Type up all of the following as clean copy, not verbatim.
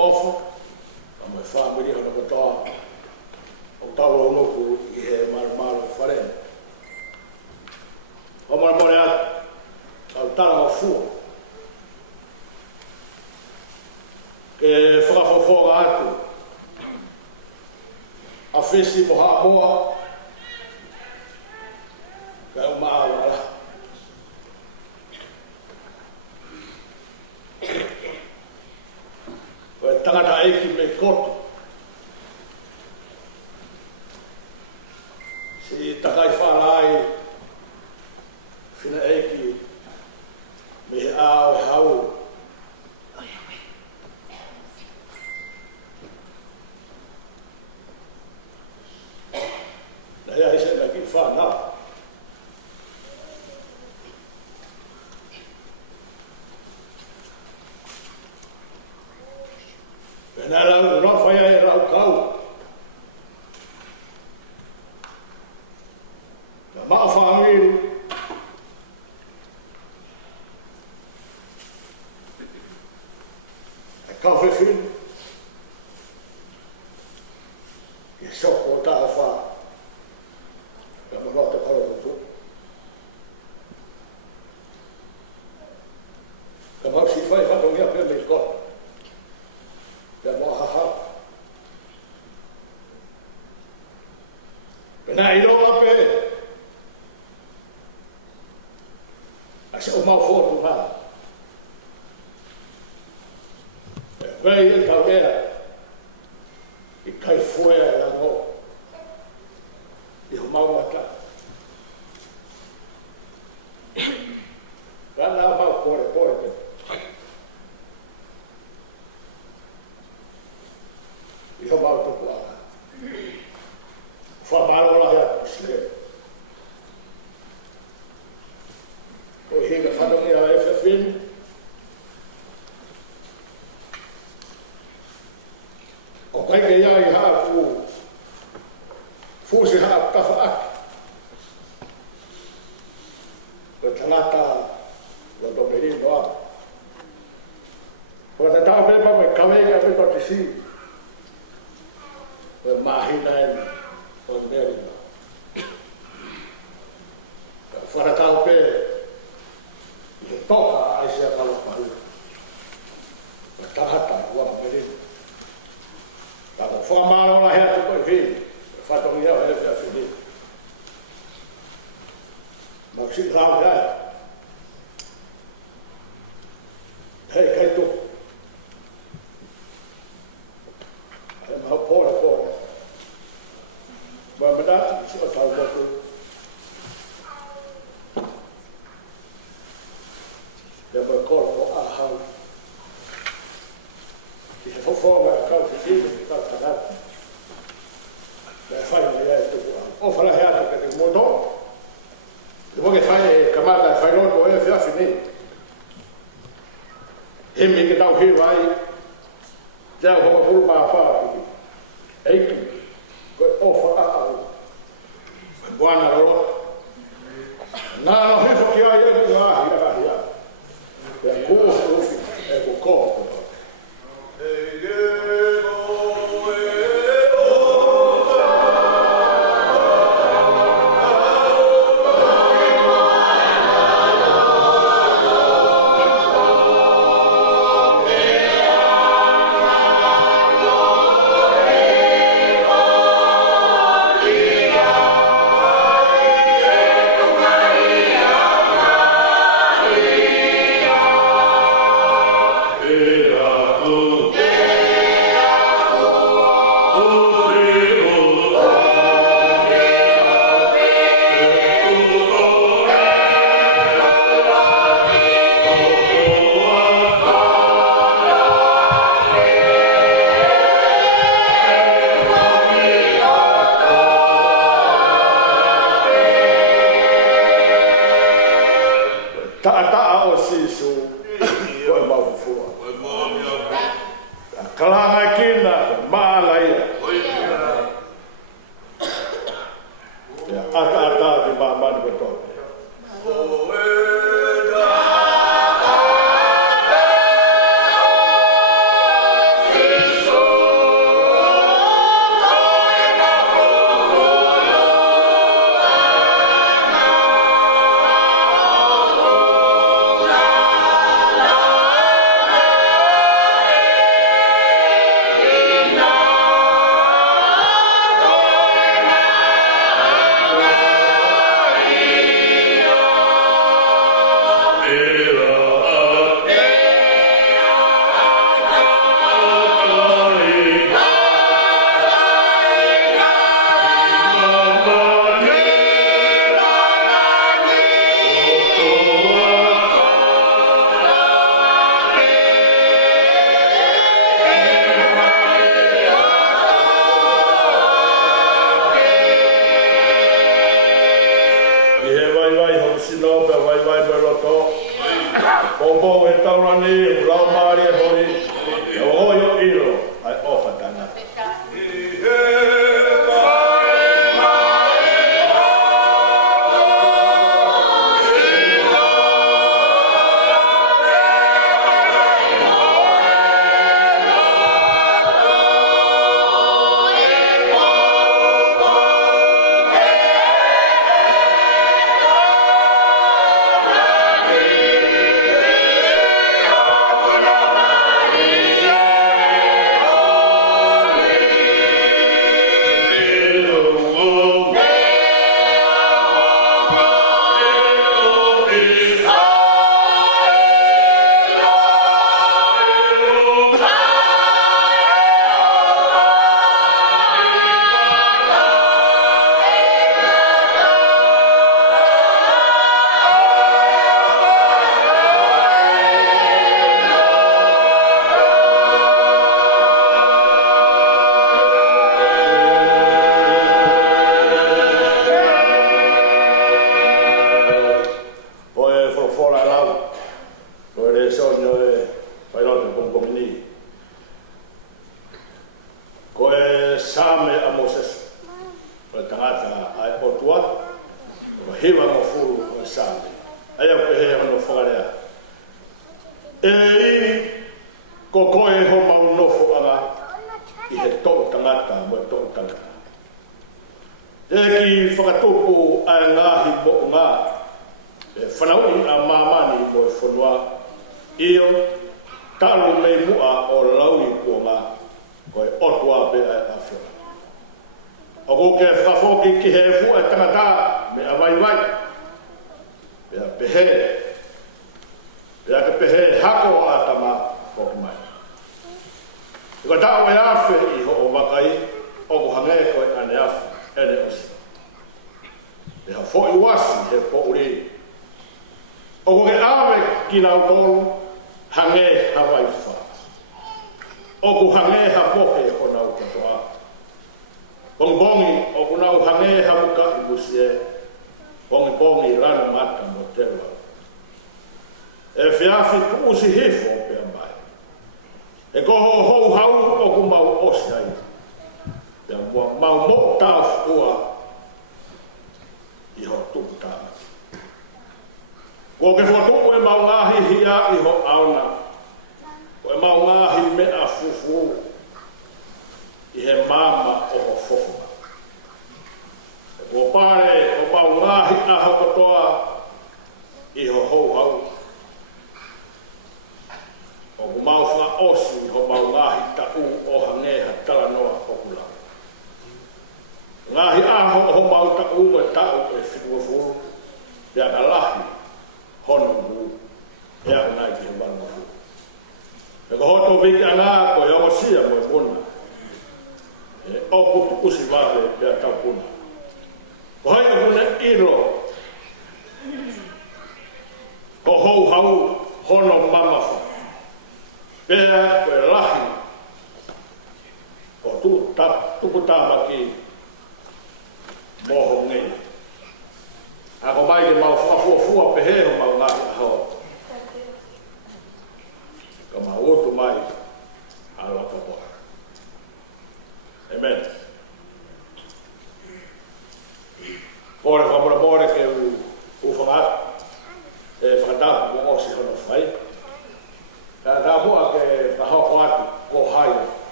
offer, my family on the top. Otawa no he mar fare. O mar morea au tala fu. Ke whakawhawha atu. A whesi moha moa. Ka o maawala. Koe tangata eiki me koto. Si takai whalai. Whina eiki me he ao e hau. Na hea hise na ki whanau. Pena lau rawhai e rau kau. Na maa whangiru. E kau whiwhin. E soko o tā wha. Ka marata karo tu. Ka mausi whai whatongia pia me kora. Pea moa haha. Pena i roa pe. A se o mau fotu ha. E vei e kau ea. I kai fuea e lango. I ho mau mata. Rana mau pore pe. I ho mau tuku ana. Whamaro la hea pusle. O hinga whanongi a FFN. O kai ke iai haa fu. Fu se haa kafa aki. O tangata la toperi noa. O ta tau pepa me kawega me totisi. O mahina e o merima. Wharatau pe. I toka aise a palapahu. O tangata ua merima. Tāna whamaro la hea tuko i whiri. Whatongi au he whea whiri. Mausi rau hea. Hei kai tuko. Hei mahu pōra. Wa madati si o tau motu. Ia mai kora o ahau. I he whawhonga a kau te tine ki kau tanata. Ia whaina ia e tuku au. O whala hea te kati moto. I moke whaine e kamata e whainoto e whiawhi nei. Hemi ki tau hiru ai. Te au homa puru paa whaa. Eiki. Koe ofa au. Buana rolo. Nā hifo ki ai e tu ahi ahi ahi. Pea kūsa ufi e ko kōko. Kalanga kina, maalai. Ata di mama betul. Oh, ni lau mari hori. O yo ilo ai ofa tana.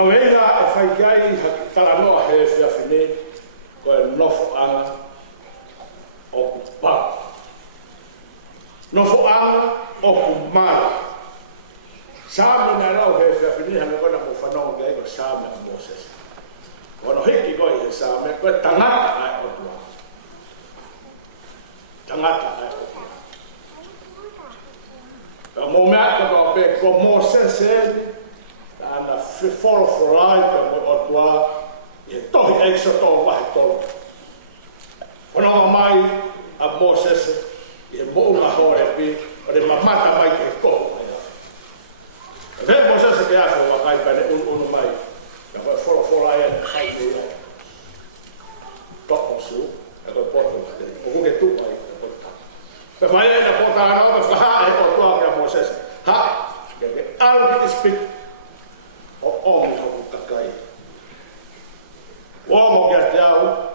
Tawela e whai kai tala noa he whia whine ko e nofo anga o ku pā. Nofo anga o ku mara. Sāme nā rau he whia whine hana kona mo whanau kai ko sāme a Moses. Kono hiki koi he sāme ko e tangata ai o tua. Tangata ai o tua. Mo mea kono pe ko Moses e ana follow for life o tua e tohi exoto wahi tolo. Kono mai a Moses e mo una hore pi o de mamata mai ke ko. Ve Moses ke aso wa kai pa de un mai. Ya ko follow for life kai de. Topo su e ko poto de. O ke tu mai ko ta. Pe vai na pota no pe fa e o tua ke Moses. Ha ke al speak o omi hoku kakai. Omo kia te au,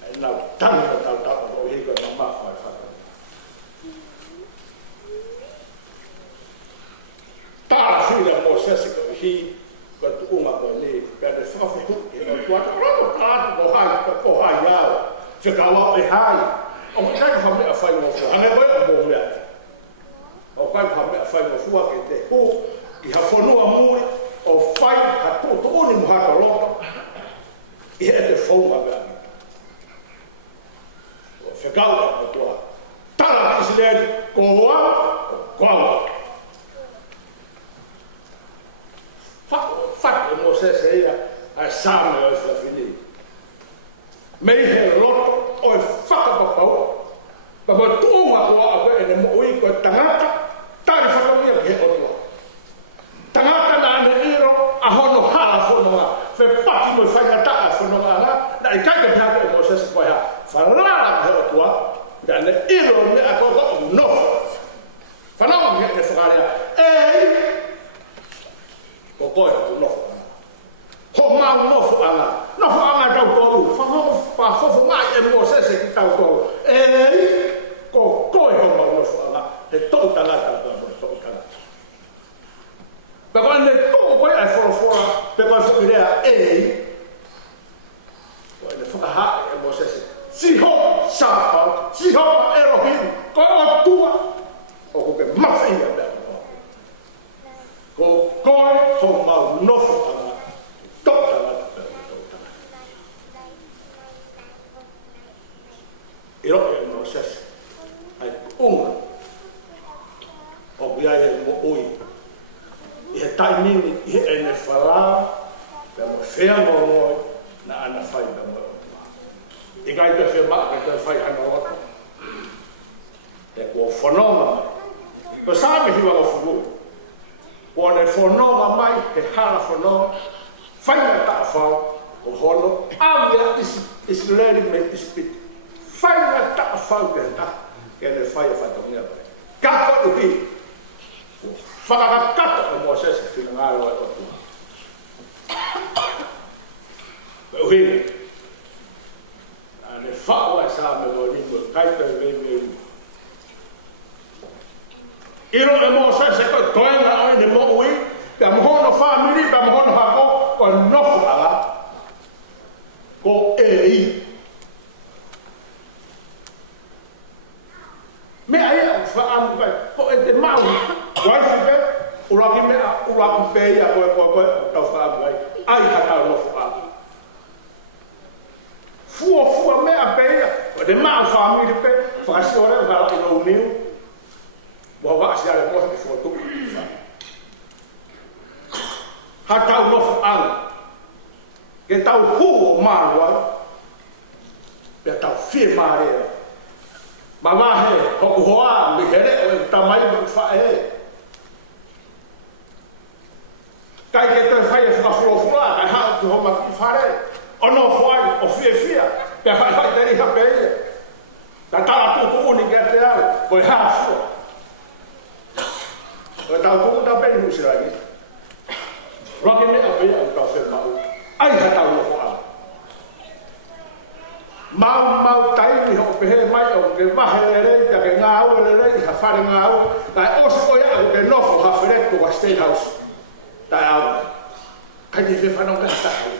e nau tangi ka tau tapa o hiko e mamā whai whaka. Tāra whina mō sese ko hi, ko tu unga ko ni, pia te whawhi huki, o tuata rato tātu ko hai au, whikawa e hai. O kai ka whamea whai mō fua, ane koe o mō mea. O kai ka whamea whai mō fua ke te hu, i ha whanua muri, o whai ha tō uni muhaka roto, i he te whaunga mea ni. O whekau o toa. Tara Israeli, ko wa, ko kwaua. Whako e Moses e ia, ai sāme o e whiawhini. Mei he roto, o e whakapapau, pa mo tōnga hoa a koe e ne mo ui koe tangata, tari whakaungia ki he o toa. Tangata na ane iro a hono hala whanonga, whe pati mo whaingata a whanonga nga, na i kaika pihaka e Moses koe ha, whanara he o tua, na ane iro me a koe o nofo. Whanonga me ne whakarea, ko koe o nofo anga. Ho mau nofo anga, nofo anga tau toru, whafofo mai e Moses e ki tau toru, ko koe ho mau nofo anga, he tau tangata tau tau tangata. Pero ne todo koe ai fora, pero whakirea koe ne whakaha e Moses. Siho sāpau, siho Elohim, koe o tua, o koe mawhainga mea. Ko koe ho mau nofo anga, tōtanga tōtanga. I roke e Moses, ai unga, o biai e mo ui. I he taimini, i he ene whalā, pia mo whea ngorongoi, na ana whai pia mo otua. I ngai te whea maa, te whai hana otua. E kua whanonga mai. Ko sāme hiwa o whugui. Kua ne whanonga mai, he hala whanonga, whainga ta whau, o hono, awia Israeli me ispiti. Whainga ta whau ke ta, ke ne whai o whatongia mai. Kako uki. Whakakata o Moses e whina ngāro e o tua. Pau hini. Ane whakua e sāme o ringo, kaita e vei ringo. Iro e Moses e koe toenga oi ne mo ui, pia mohono whamiri, pia mohono hako, o nofo anga, ko i. Mea ia whaamu kai, ko e te mau, waifike, uraki mea, uraki peia, koe, tau whaamu kai, ai hatau nofo anga. Fua mea peia, ko te mau whamiri pe, whakasiore, whaalaki no uniu, mo wasi ale mo ke fo tu. Ha tau no ang. Ke tau hu marwa. Pe tau fi mare. Mama he ko hoa mi here tamai mo fa e. Kai ke te fai fa flo ka ha tu ho ma fare. Ono foi o fi. Pe fa te ri ha pe. Ta ta tu ni ke te au. Ko ha fu. Ko tau ku ta pe ni usiragi. Roki me ape au ta fe mau. Ai ha tau no hoa. Mau tai ni ho pe he mai o ke vahe le ta ke nga au le ha fare nga au. Ta o se ko ya o ke no fo ha fere ko State House. Ta au. fe whanau ka takai.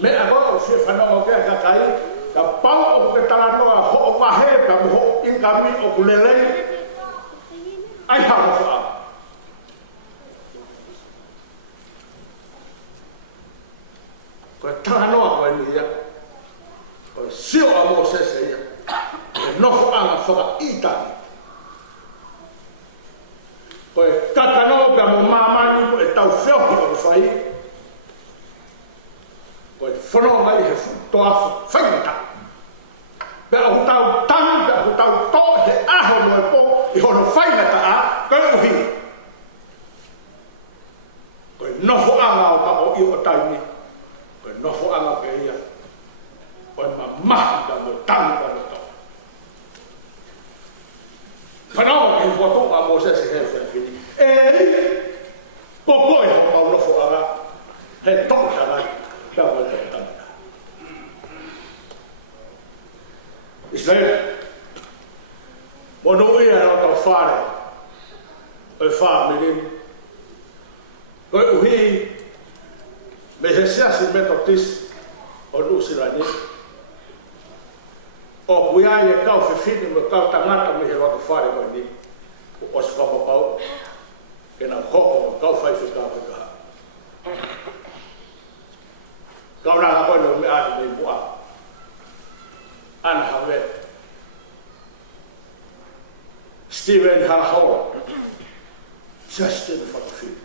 Me agora o fe whanau ka takai, ka pau o ke talanoa ho o mahe ka mo ho ingami o kulelei, ai hama wha. Ko talanoa ko e ni ia, ko sio a mo se se ia, e nofo anga whaka itani. Ko e tatanoa ka mo mamani ko e tau whiohi o whai, ko e whanau mai he toa whaingata. Pea o tau tangi, pea o tau tō he aho no e pō i hono whaingata a kai uhi. Ko e nofo anga o ka o i o taimi, ko e nofo anga pe ia, ko e mamahi ka mo tangi ka mo tau. Whanau ki whato a mo se se he whini. Ko koe ho au nofo anga, he tō tangai, ka mo te tangi. Israel, mono ia no tau whare, o e whamiri, ko e uhi, me he seasi metodist o Nusirani, o kuia e kau whiwhini me kau tangata me he roto whare ko ni, o se whapapau, e na hoko o kau whaiwhi kau whikaha. Kau ranga koe no me ati me mua. Ana hawe. Stephen Hall. Just in the field.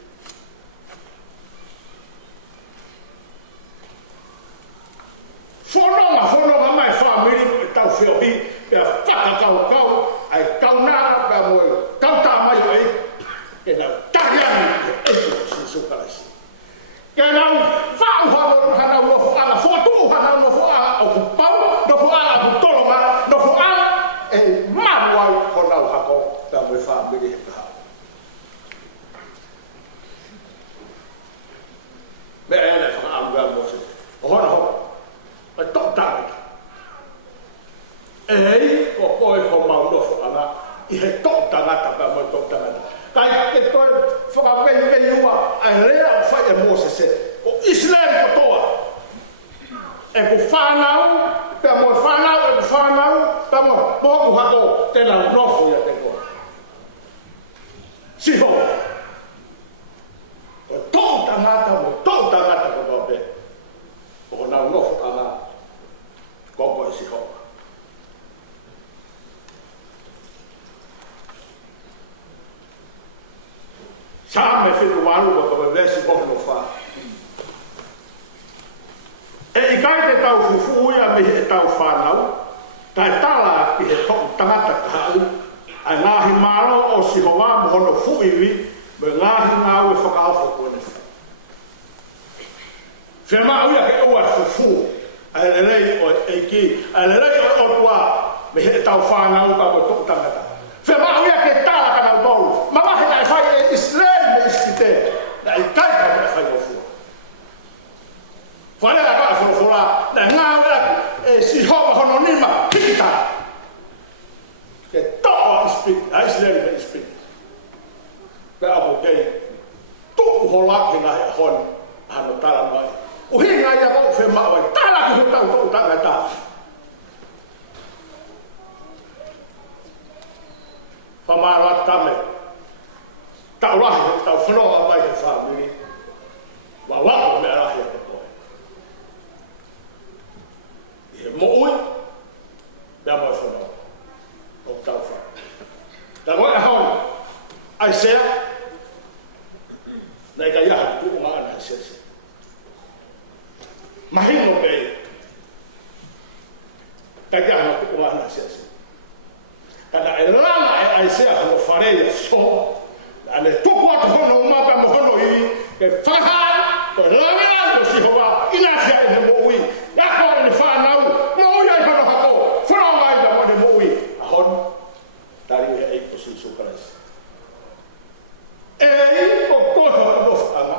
Fononga mai family ko tau whiohi, e whaka kau, ai kau nara ka moe, kau tā mai o e na tariani e ko si sukarasi. Kaya nau whauhano hana uofu ala, whotu hana uofu ala au kupau, no fu ala ku tolonga, no fu ala e manuai ko nau hako ka moe whamiri he kaha. Me e ene whakaamu ngā mose, o hona hoka, mai tō tāweta. Ei, ko koe ko mau nofo ala, i he tō tangata ka moe tō tangata. Kai ke toi whakawei ua, ai rea o whai e mose se, o Israel ko toa. E ko whanau, ka moe whanau, e ko whanau, ka moe moku hako, tēnā nofo ia te koe. Siho. O tō tangata ko tō pe. O nau nofo anga, koko e siho. Sa me whiru waru ko me vesi bono wha. E i kai te tau fufuia me he tau whanau, tai tala ki he toku tangata kahau, ai ngāhi maro o sihoa mo hono fuiwi, me ngāhi ngāu e whakaawha kone wha. Whia maa uia ke ua fufu, ai lerei o eiki, ai lerei o otua, me he tau whanau ka mo toku tangata. Whia maa uia ke tala ka nau tolu, mama he tai whai e Israel, na i kai ka mea whai o fua. Whanea ka a whura, na ngā wea e si hoa hono nima, hikita. Ke toa ispiti, a Israel me ispiti. Pe apo kei, tuku ho laki nga he honi, hano tala mai. Uhi ngā ia kau whe mawai, tala ki hutau tau tanga tā. Whamara tame. Tau rahi, tau whanoa mai he whamiri, wa wako me rahi a te koe. I he mo'ui, mea mai whanoa, o tau wha. Tā koe a hauri, ai sea, nei ka iaha tu o maana he sese. Mahino pei, ka iaha tu o maana he sese. Kana e lana e ai sea hano whareia soa, ane tuku atu hono umaka mo hono i, ke whakahai, ko langea o sihoa, inasia e he mo'ui, ako ane whanau, mo'ui ai hono hako, whanau ai ka ane mo'ui, a hono, tari he eiko si sukarasi. E ko koho o whanga,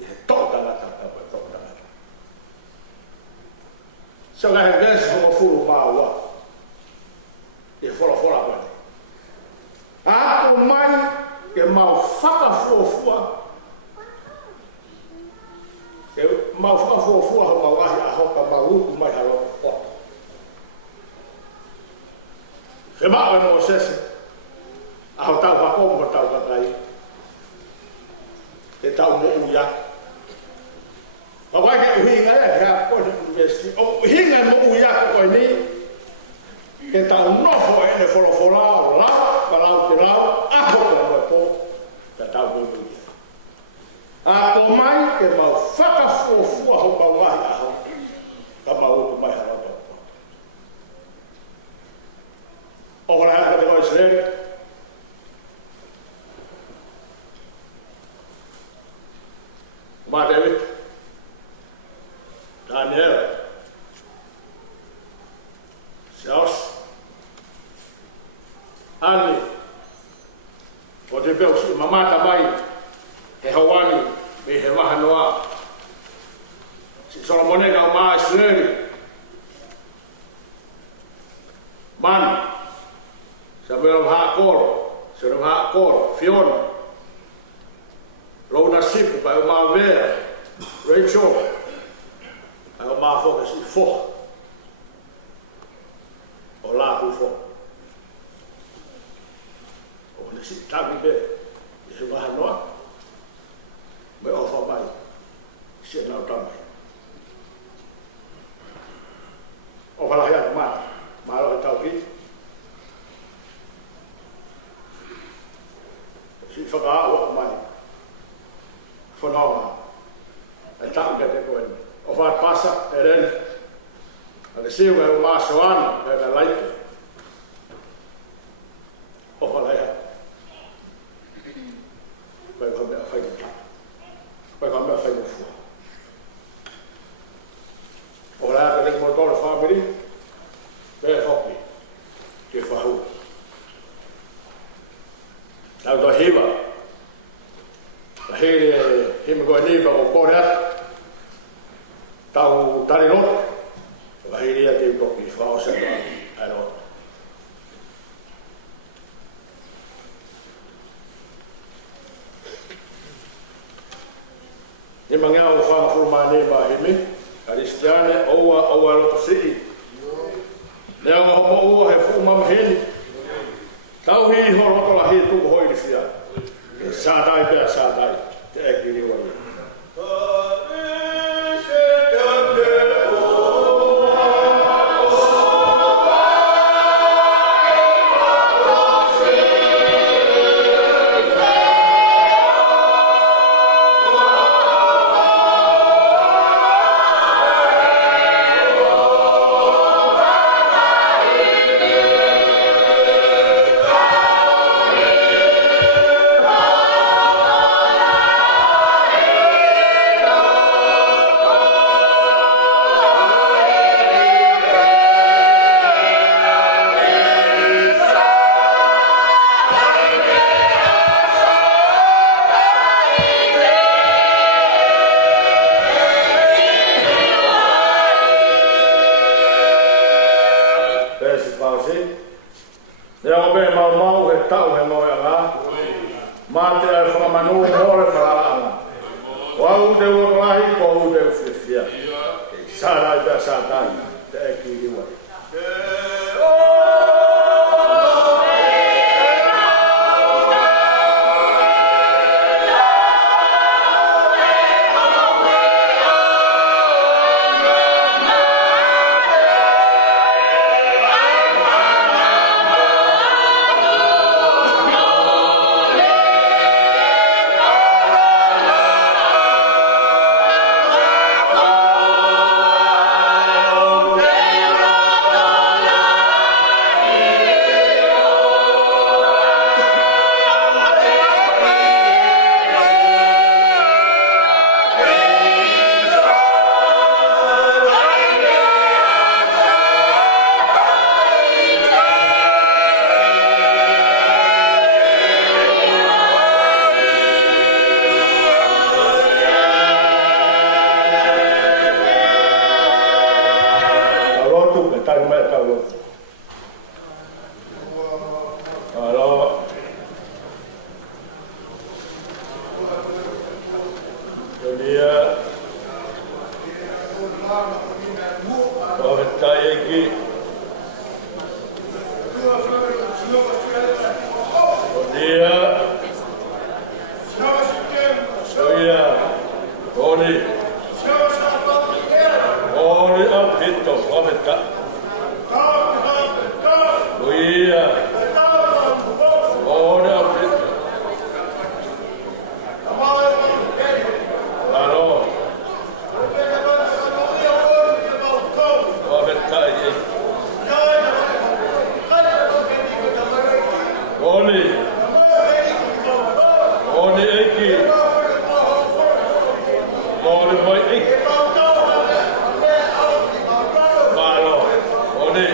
i he tōtangata ka koe tōtangata. So nga he vesi hono furu māua, i he whora koe. Ako mai ke mau whakafuafua mau fua ho mau ahi a hoka mau mai halo o fe ma no sese a ho tau pa ko mo tau pa tai e tau mo uya o vai ke hinga ya ko university o hinga mo uya ko ni ke tau no ho e le fora la para o te la a ho ko po ta tau mo a ko mai ke mau whakafua ho pa mai a ho ka mau ko mai hara to o ora ha te vai ser ma David Daniel Sios Ali o te peo si mamata mai he hawani me he maha noa si Solomone na maa Israeli man Samuel Hakor Fiona Lona Sipu pa o maa Vera Rachel pa o maa foka si fo o la tu fo o le si tabi be he maha noa me o fa mai se na tamai o fala ya ma lo ta ki si fa ga o mai fo no a ta ka te ko o fa pasa eren ale se o ma soan e da like o fala ya pa ko me fa ki Poi quando fai un fuoco. Ora che il motore family, per foppi, che fa un. L'auto hiva, la hele, him go neva o cora, tau tali not, la hele che go mi fa o se va a not. Ni mangea o wha furumane ba hime, Aristiane oua roto sii. Lea o hopo ua he furumama heni. Tau hi ho roto la hi tuku hoi ni fia. Sādai pēr sādai, te eki ni wai. Taiki. Dia. Soia. Oli. Oli apito. Avetta. Soia. Oli apito. Alo. Avetta. Oli. Oli ekki. Oli vai ekki. Malo. Oli.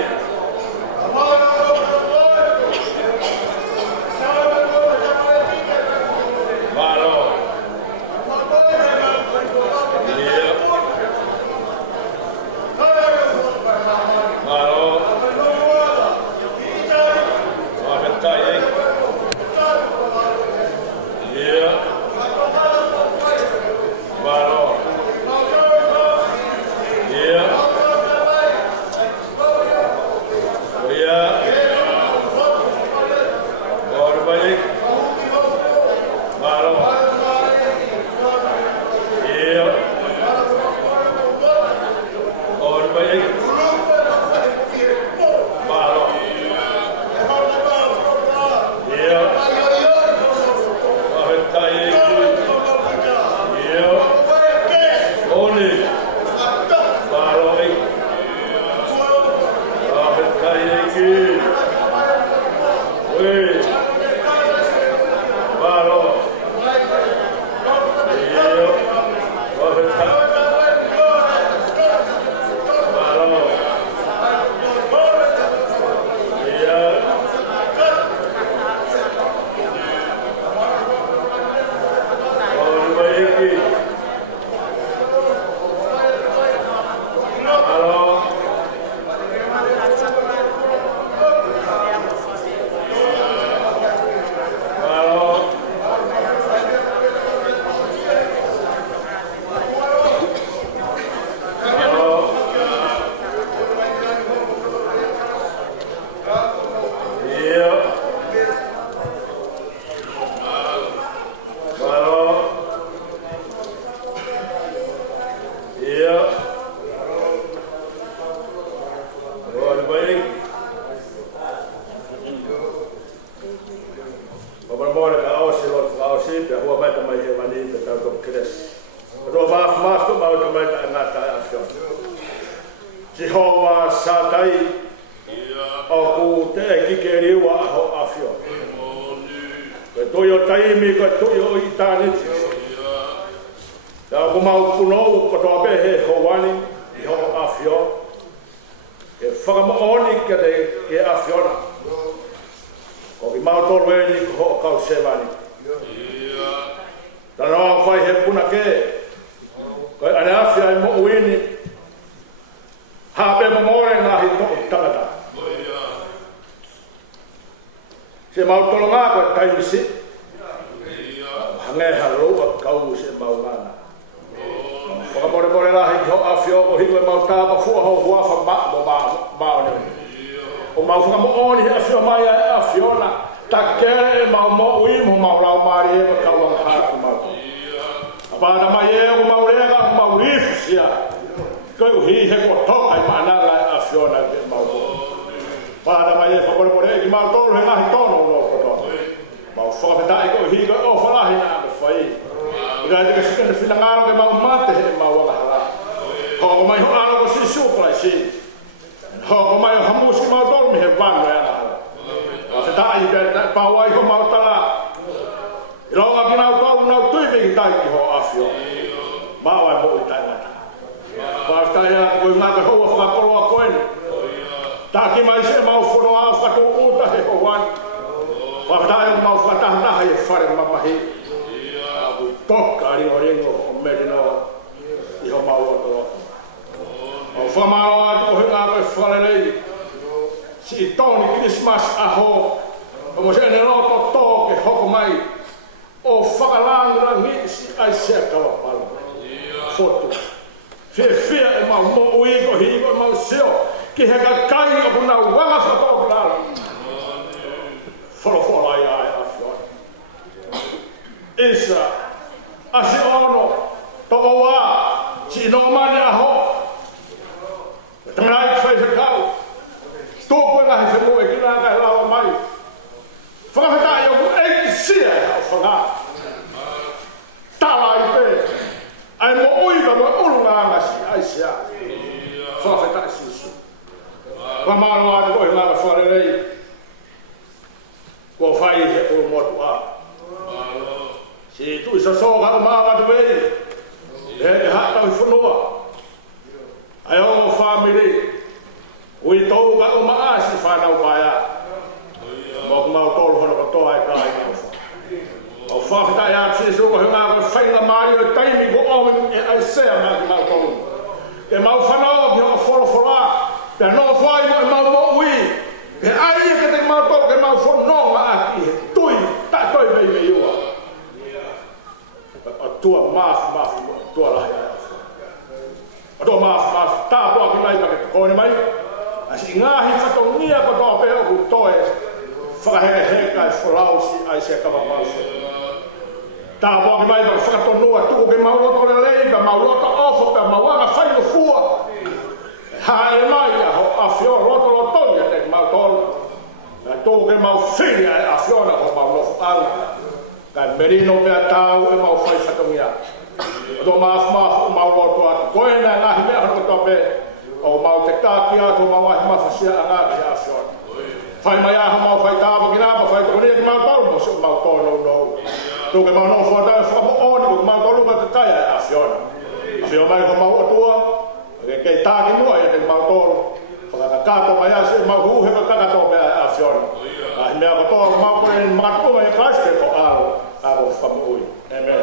Malo. Yeah. Malo. Avetta ekki. Yeah. Malo. Yeah. Yeah. Or baik. Malo. Yeah. Or baik. Malo. Yeah. Avetta ekki. Yeah. Oli. Malo ekki. Avetta ekki. Oi. Malo. Yeah. Avetta. Malo. Yeah. Or baik. Malo. Malo. Malo. Yeah. Malo. Yeah. Or baik. Pamamora ka ausi lo ausi pe hua mai mai he mani pe ka to kres. Ro va mas to mau to mai ta na ta afio. Jehovah satai o ku te ki ke riwa ho afio. Pe to yo tai mi ko to yo i ta ni. Da ku mau kuno ko to be he ho wani i ho afio. E whakamooni ke awhiona. Ko ki mau tolu e ni ko ho kau sewani. Ta noa whai he puna ke. Ko ane awhia e mo uini. Hape mo more ngahi to'u tangata. Se mau tolo ngā koe taimisi. Hange halua kau se mau ngana. Whakamore lahi ki ho awhio o higo e mau tāpa fua ho huafa mao ne. O mau whakamooni he awhio mai e awhiona. Ta kere e mau mo ui mo mau rau maari e ma kau ang hāku mau. Apāna mai e o mau rega o mau rifu sia. Koe uhi he ko toka i maananga e awhiona ke mau mo. Apāna mai e whakamore ki mau tolu he ngahi tono o no koto. Mau whakapetai ko uhi ko o whalahi na ame whai. Ika te ka sikana whina ke mau mate he mau waka hala. Hoko mai ho alo ko si suplai si. Hoko mai ho hamuski mau tolmi he vanu e ala hala. Whakatai pe pauai ho mau tala. I ronga ki nau tolu nau tuipe ki taiki ho awhio. Mau ai mo i taimata. Whakatai ea koe ngā te hoa whakakoloa koeni. Taki mai se mau whono au whakako uta he ho wani. Whakatai o mau whakataha e whare mamahi. Toka ringo o merino i ho mau o o whamaro atu o hinga koe whalelei si i tōni Christmas aho o mo se ne roto tōke hoko mai o whakalangra ngi si ai sea kawa palo foto whia e mau seo ki he ka kai o kuna wanga sa ko la folo ai afio isa asi ono to wa si no mane aho trai fai se kau to ko la se mo e kina ka la mai fa ta yo e sia fa tala i pe ai mo ui ba mo ulunga ngasi ai sia fa ta sisu wa ma no ko la fa le ko fai he o mo tua si tu sa so ga ma ga de he ha ta fu no ai o family ui to ga o ma asi fa na pa ya mo ma to ho ko to ai ka ai o fa ta ya si so ko nga ko fai na mai o taimi go o ai se ma ma to e ma fa no ho fo la pe no fai mo mo ui e ai que te ma to que ma fo no aqui tui ta toi me me yo a tua ma tua la ya a tua ma ta po ki mai ka ko ni mai asi nga hi fa to nia ko to pe o to e fa he ka fo la si ai se ka ma so ta po ki mai fa to no tu ke ma lo to le ka ma lo to ofo ka ma wa fa no fu ha e mai a fio lo to ya te ma to na to ke ma filia a fio na ko ma lo fa ka merino pe tau e ma fa fa to ya do ma ma lo to ko na na he ho to pe o ma te ta ki a to ma ma fa sia nga ya fio fai mai a ma fai ta ba kina ba fai to ni ma to mo so ma to no to ke ma no fo ta fa mo o ni ma to lu ba ta ya a fio mai ko ma o to ke ta ki mo e te ma to fa ka to mai a se ma hu he ka to be a fio a me a to ma ko en ma ko e ka se ko a fa mo amen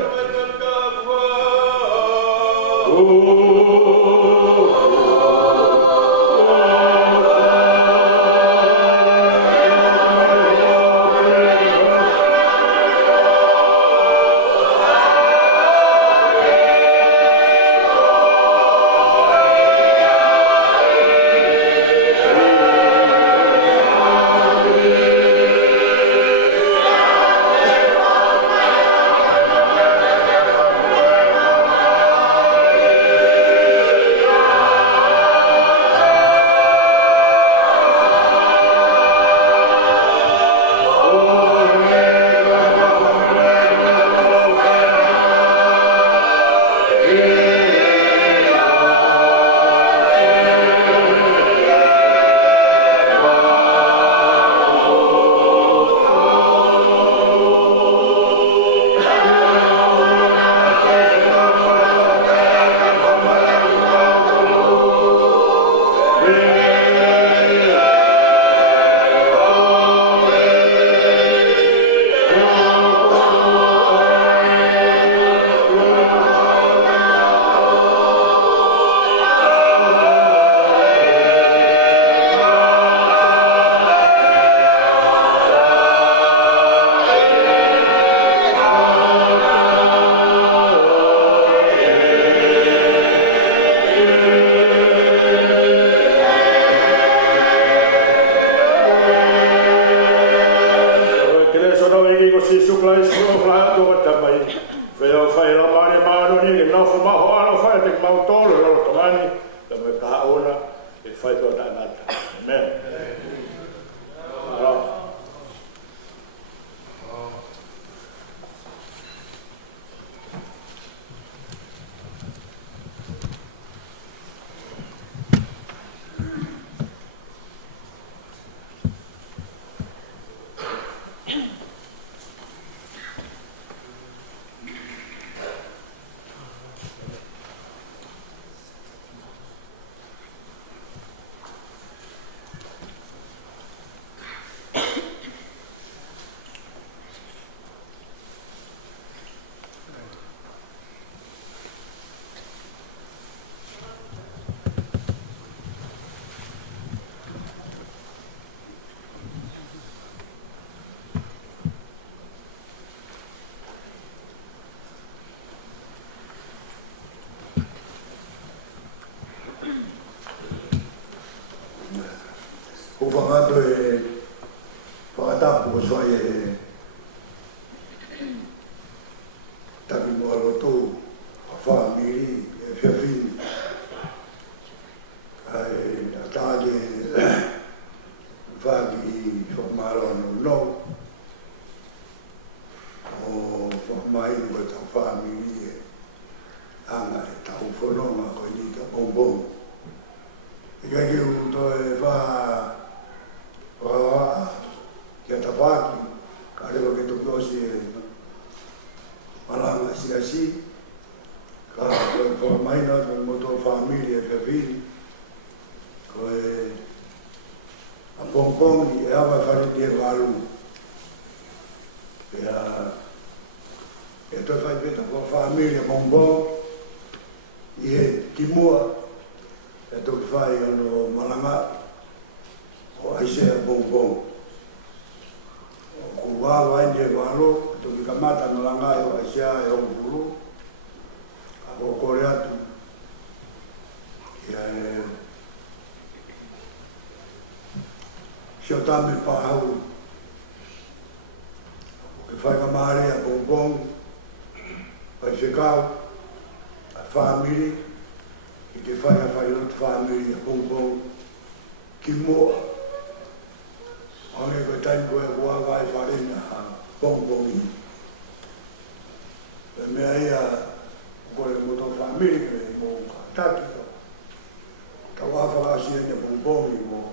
whakato e whakatapu ko swai e taki mua loto a whaamiri e whiawhini. Ai a tāke whaaki whakamaro anu no o whakamainu ka tau whaamiri e anga e tau whanonga ko ni ka bongbong. Ika ki uto e wha kia ta whaki ka rewa ke toki osi e malanga si ka whakamaina ka moto whaamiri e whiawhini ko e a bongbong e awa whariti e walu e toi whai peta whaamiri e bongbong i e kimua e toki whai ano malanga o aisea bongbong. O ku wawa indi e walo, e toki kamata malanga o aisea e honguru, a ko kore atu. Ia e siotame pāhau. E whai kamare a bongbong, whai whikau, a whaamiri, i ke whai a whai lotu whaamiri a bongbong, ki mua. Ange ko taim koe kua vai wharena a bongbongi. E mea ia kore moto whaamiri ke mo ka tati ko. Ka wawhakasi ene bongbongi mo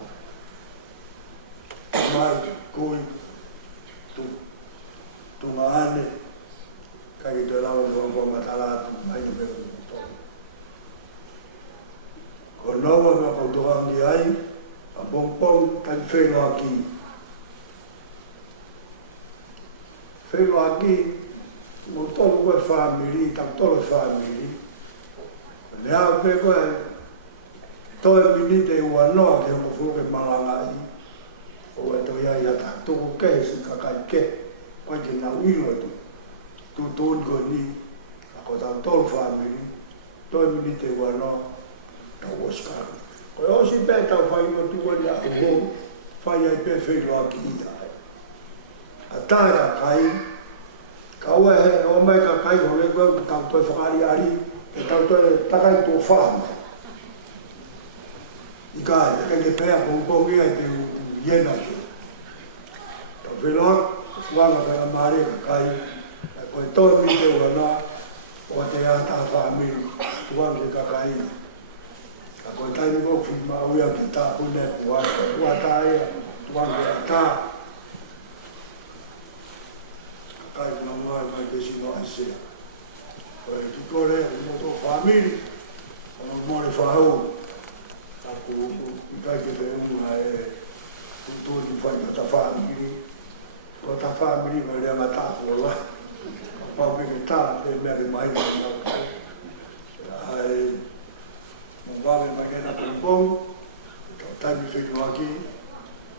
mai kui tu maane ka ki te lawa te wangwa matalatu mai ni mea ni moto. Ko nawa mea kautorangi ai a bongbong kai whenua ki. Whenua ki, mo tolu koe whaamiri, tau tolu whaamiri. Nea pe koe, toe minite ua noa ke mo fuke malanga i. O e toi ai ata tuku ke si kakai ke, koe ke nau ilo tu. Tu tuun koe ni, ako tau tolu whaamiri, toe minite ua noa, tau oskara. Koe osi pe tau whaino tua ni ako hou, whai ai pe whenua ki i ai. A tāia kai, ka ua he o mai ka kai ho le koe tau toi whakari ari, ke tau toi takai tō whāma. I kai, e ke pēa bongbongi ai te iena ki. Tau whenua, whanga whenua maare ka kai, e koe toi mi te ua nā, o te ata whaamiru, tuangi ka kai. Ka koe taimi koku ma uia ki tā pune, ua tā ea, tuangi a tā. Kai na mai mai ke sino asea. Koe ki kore e moto whaamiri, o mōre whahau. Aku i kai ke te unga e tuturi whai ka ta whaamiri. Ko ta whaamiri mai rea ma tāpua la. Pau ke tā te mere mai na nau kai. Ai, mō wāme mai kena bongbong, ka taimi whenua ki,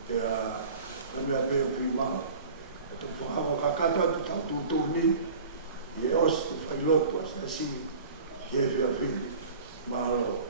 ke a mea pēo whimaa. Tu whahama ka kata tu tau tūtūni, i e osi tu whailotu asa si, i e whiawhini, mahalo.